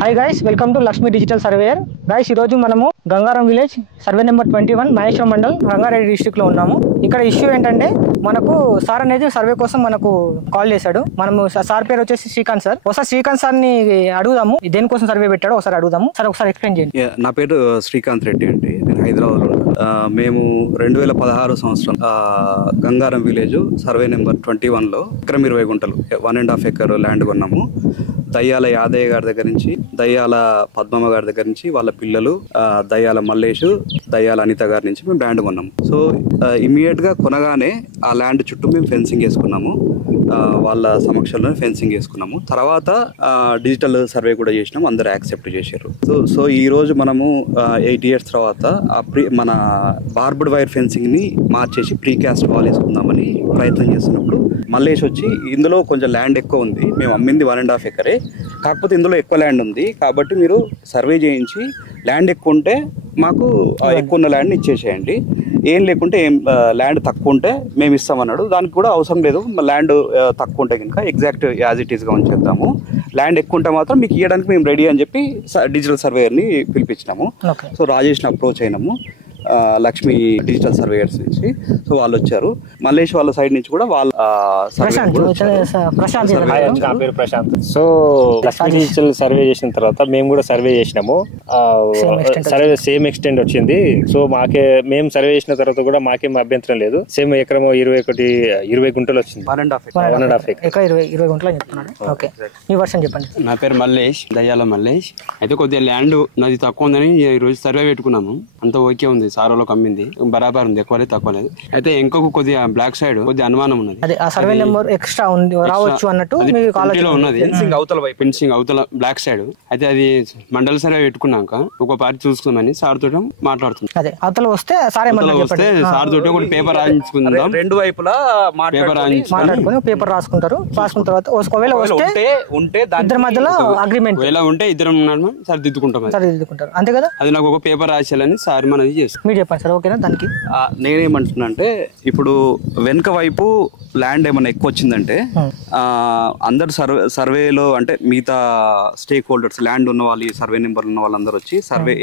Hi guys, welcome to Lakshmi digital surveyor. Guys, ఈరోజు మనము Gangaram village survey number 21 Maheshwaram mandal Rangareddy district లో ఉన్నాము. ఇక్కడ ఇష్యూ ఏంటంటే మనకు సార్ అనేది సర్వే కోసం మనకు కాల్ చేశాడు. మనము సార్ పేరు వచ్చేసి శ్రీకాంత్ సార్. ఒకసారి శ్రీకాంత్ సార్ ని అడుగుదాము, దేనికోసం సర్వే పెట్టాడో ఒకసారి అడుగుదాము. సార్ ఒకసారి ఎక్స్ప్లెయిన్ చేయండి. నా పేరు శ్రీకాంత్ రెడ్డి అండి. నేను హైదరాబాద్ లో ఉంటాను. మేము 2016 సంవత్సరం గంగారం విలేజ్ సర్వే నెంబర్ 21 లో ఎకరం 20 గుంటలు 1.5 ఎకర్ ల్యాండ్ కొన్నాము. దయ్యాల యాదయ్య గారి దగ్గర నుంచి, దయ్యాల పద్మమ్మ గారి దగ్గర నుంచి, వాళ్ళ పిల్లలు దయ్యాల మల్లేష్, దయ్యాల అనిత గారి నుంచి మేము ల్యాండ్ కొన్నాము. సో ఇమీడియట్ గా కొనగానే ఆ ల్యాండ్ చుట్టూ మేము ఫెన్సింగ్ వేసుకున్నాము. వాళ్ళ సమక్షంలో ఫెన్సింగ్ వేసుకున్నాము. తర్వాత డిజిటల్ సర్వే కూడా చేసినాము, అందరూ యాక్సెప్ట్ చేశారు. సో ఈ రోజు మనము 8 years తర్వాత మన బార్బుడ్ వైర్ ఫెన్సింగ్ ని మార్చేసి ప్రీకాస్ట్ వాల్ వేసుకుందామని ప్రయత్నం చేస్తున్నప్పుడు మల్లేష్ వచ్చి, ఇందులో కొంచెం ల్యాండ్ ఎక్కువ ఉంది, మేము అమ్మింది 1.5 ఎకరే, కాకపోతే ఇందులో ఎక్కువ ల్యాండ్ ఉంది కాబట్టి మీరు సర్వే చేయించి ల్యాండ్ ఎక్కువ ఉంటే మాకు ఎక్కువ ఉన్న ల్యాండ్ని ఇచ్చేసేయండి, ఏం లేకుంటే ల్యాండ్ తక్కువ ఉంటే మేము ఇస్తామన్నాడు. దానికి కూడా అవసరం లేదు, ల్యాండ్ తక్కువ ఉంటే కనుక ఎగ్జాక్ట్ యాజ్ ఇట్ ఈస్గా ఉంచేద్దాము, ల్యాండ్ ఎక్కువ ఉంటే మాత్రం మీకు ఇవ్వడానికి మేము రెడీ అని చెప్పి డిజిటల్ సర్వేయర్ని పిలిపించినాము. సో రాజేష్ని అప్రోచ్ అయినాము, లక్ష్మీ డిజిటల్ సర్వేయర్స్ నుంచి. సో వాళ్ళు వచ్చారు. మల్లేష్ వాళ్ళ సైడ్ నుంచి కూడా వాళ్ళ నా పేరు Prashant. So Lakshmi digital survey చేసిన తర్వాత మేము కూడా సర్వే చేసినాము. సర్వే సేమ్ ఎక్స్టెంట్ వచ్చింది. సో మేము సర్వే చేసిన తర్వాత కూడా మాకేం అభ్యంతరం లేదు. సేమ్ ఎకరం 20 గుంటలు వచ్చింది. 1.5 ఎకర్ 20 గుంటలు చెప్తున్నాడు. ఓకే, మీ వర్షన్ చెప్పండి. నా పేరు మల్లేష్, దయ్యాల మల్లేష్. అయితే కొద్దిగా ల్యాండ్ నాది తక్కువ ఉందని ఈ రోజు సర్వే పెట్టుకున్నాము. అంత ఓకే ఉంది, సారోలోకి అమ్మింది, బరాబర్ ఉంది, ఎక్కువ లేదు తక్కువ లేదు. అయితే ఇంకొక కొద్దిగా బ్లాక్ సైడ్ కొద్దిగా అనుమానం ఉన్నది, సర్వే నెంబర్ ఎక్స్ట్రా రావచ్చు అన్నట్టు ఉన్నది. ఫెన్సింగ్ అవతల బ్లాక్ సైడ్. అయితే అది మండల సర్వే పెట్టుకున్నాక ఒక పార్టీ చూసుకుందామని సార్ తోటి మాట్లాడుతున్నాం. అవతల వస్తే సార్ తోటి ఒకటి పేపర్ రాయించుకుందాం, రెండు వైపులా పేపర్ రాయించుకొని పేపర్ రాసుకున్న తర్వాత ఒకవేళ ఉంటే ఇద్దరి మధ్యలో అగ్రిమెంట్ ఉంటే ఇద్దరం సరిదిద్దుకుంటాం. అంతే కదా. అది నాకు ఒక పేపర్ రాసేయాలని సార్ మనది చేస్తాం. మీరు చెప్పండి సార్. ఓకేనా. దానికి నేనేమంటున్నా అంటే, ఇప్పుడు వెనుక వైపు ల్యాండ్ ఏమైనా ఎక్కువ వచ్చిందంటే అందరు సర్వేలో అంటే మిగతా స్టేక్ హోల్డర్స్, ల్యాండ్ ఉన్న వాళ్ళు, సర్వే నెంబర్ ఉన్న వాళ్ళందరూ వచ్చి సర్వే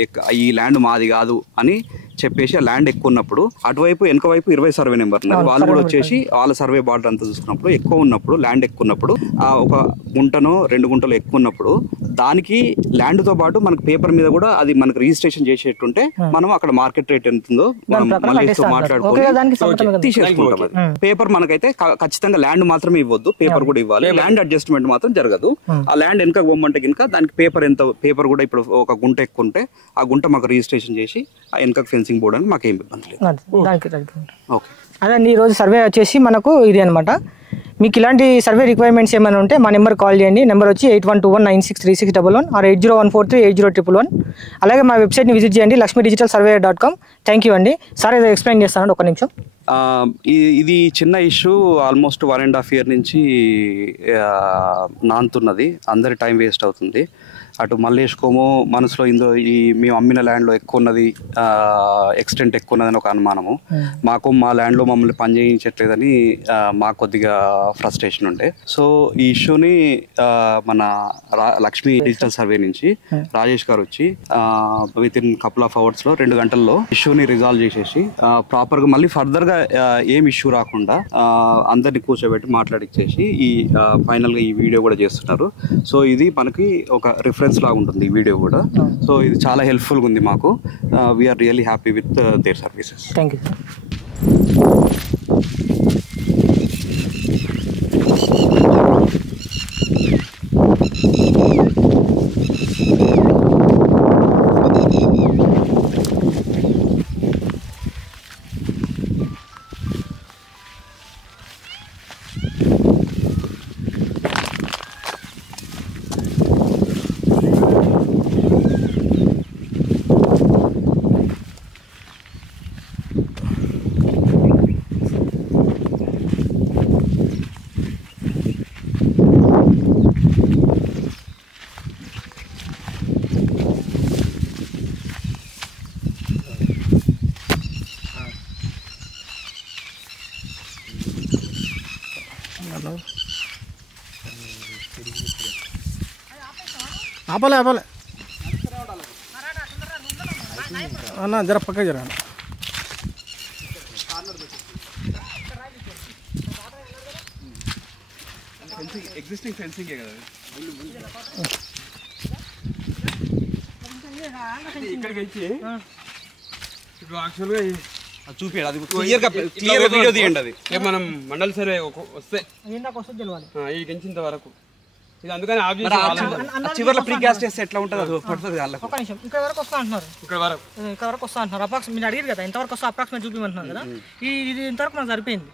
ఈ ల్యాండ్ మాది కాదు అని చెప్పేసి, ఆ ల్యాండ్ ఎక్కువ ఉన్నప్పుడు అటువైపు వెనక వైపు 20 సర్వే నెంబర్ ఉన్నారు, వాళ్ళు కూడా వచ్చేసి వాళ్ళ సర్వే బార్డర్ అంతా చూసుకున్నప్పుడు ఎక్కువ ఉన్నప్పుడు, ల్యాండ్ ఎక్కువ ఉన్నప్పుడు, ఒక గుంటనో 2 గుంటలు ఎక్కువ ఉన్నప్పుడు దానికి ల్యాండ్ తో పాటు మనకు పేపర్ మీద కూడా అది మనకు రిజిస్ట్రేషన్ చేసేటుంటే మనం అక్కడ మార్కెట్ రేట్ ఎంత ఉందో మనం మళ్ళీ మాట్లాడుకొని తీసేసుకుంటాం. పేపర్ మనకైతే ఖచ్చితంగా ల్యాండ్ మాత్రమే ఇవ్వద్దు, పేపర్ కూడా ఇవ్వాలి. ల్యాండ్ అడ్జస్ట్మెంట్ మాత్రం జరగదు. ఆ ల్యాండ్ వెనక పోమంటే కనుక దానికి పేపర్ కూడా ఇప్పుడు ఒక గుంట ఎక్కువ ఉంటే ఆ గుంట మాకు రిజిస్ట్రేషన్ చేసి ఆ వెనక ఫెన్సింగ్ పోవడానికి మాకేం ఇబ్బంది లేదు. ఓకే, అదండి ఈరోజు సర్వే వచ్చేసి మనకు ఇది అనమాట. మీకు ఇలాంటి సర్వే రిక్వైర్మెంట్స్ ఏమైనా ఉంటే మా నెంబర్ కాల్ చేయండి. నెంబర్ వచ్చి 8121963611 ఆర్ 8014380111. అలాగే మా వెబ్సైట్ని విజిట్ చేయండి, lakshmidigitalsurveyor.com. థ్యాంక్ యూ అండి. సార్ ఏదో ఎక్స్ప్లెయిన్ చేస్తానండి, ఒక నిమిషం. ఇది చిన్న ఇష్యూ, ఆల్మోస్ట్ 1.5 year నుంచి నానుతున్నది. అందరి టైం వేస్ట్ అవుతుంది. అటు మల్లేష్ కోమో మనసులో మేము అమ్మిన ల్యాండ్లో ఎక్కువ ఉన్నది, ఎక్స్టెంట్ ఎక్కువ ఉన్నదని ఒక అనుమానము. మాకు మా ల్యాండ్లో మమ్మల్ని పని చేయించట్లేదని మాకు కొద్దిగా ఫ్రస్ట్రేషన్ ఉండే. సో ఈ ఇష్యూని మన లక్ష్మీ డిజిటల్ సర్వే నుంచి రాజేష్ గారు వచ్చి with in couple of hours లో 2 గంటల్లో ఇష్యూని రిజాల్వ్ చేసేసి ప్రాపర్గా మళ్ళీ ఫర్దర్గా ఏం ఇష్యూ రాకుండా అందరినీ కూర్చోబెట్టి మాట్లాడిచ్చేసి ఫైనల్గా ఈ వీడియో కూడా చేస్తున్నారు. సో ఇది మనకి ఒక రిఫరెన్స్ లాగా ఉంటుంది ఈ వీడియో కూడా. సో ఇది చాలా హెల్ప్ఫుల్గా ఉంది మాకు. We are really happy with their services. Thank you. ఆపాలి అన్న జర పక్క జర ఎగ్జిస్టింగ్ ఫెన్సింగ్ కదా ఇక్కడికి వచ్చి ఇప్పుడు యాక్చువల్గా చూపించాడు అది క్లియర్గా వీడియో తీయండి అది మనం మండల సర్వే వస్తే ఈ గెంచేంత వరకు ఇది అందుకని చివర్లో ప్రీ కాస్ట్ చేస్తే ఎట్లా ఉంటుంది అది పడుతుంది ఒక నిమిషం ఇక్కడ వరకు వస్తా అంటున్నారు ఇక్కడ వరకు వస్తా అంటున్నారు అప్రాక్స్ మీరు అడిగారు కదా ఎంతవరకు వస్తా అప్రాక్సిమేట్ చూపించమంటున్నారు కదా ఇది ఇంతవరకు మనకు సరిపోయింది